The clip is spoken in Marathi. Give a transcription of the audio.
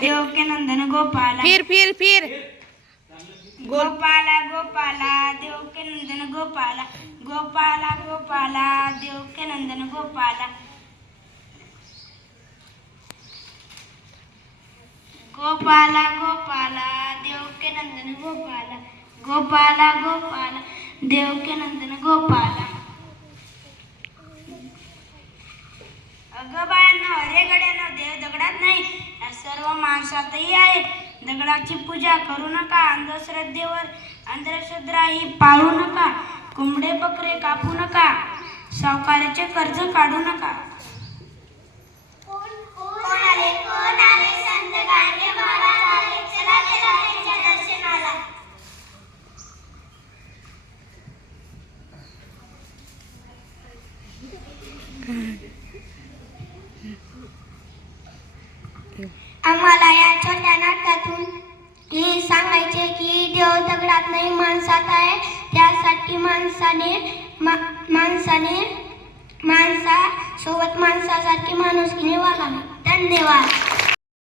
देवके नंदन गोपाला. फिर फिर फिर. गोपाला गोपाला देवके नंदन गोपाला. गोपाला गोपाला देवके नंदन गोपाला. गोपाला गोपाला देवके नंदन गोपाला. गोपाला गोपाला देवके नंदन गोपाला. अगं बायांनो अरे गड्यानो देव दगडात नाही या सर्व माणसातही आहेत दगडाची पूजा करू नका अंधश्रद्धेवर अंधश्रद्धाही पाळू नका कोंबडे बकरे कापू नका सावकाराचे कर्ज काढू नका you. आम्हाला या छोट्या नाटकातून हे सांगायचे की देव दगडात नाही माणसात आहे. त्यासाठी माणसाने मा- माणसाने माणसा सोबत माणसासारखी माणुसकीने वागावे धन्यवाद.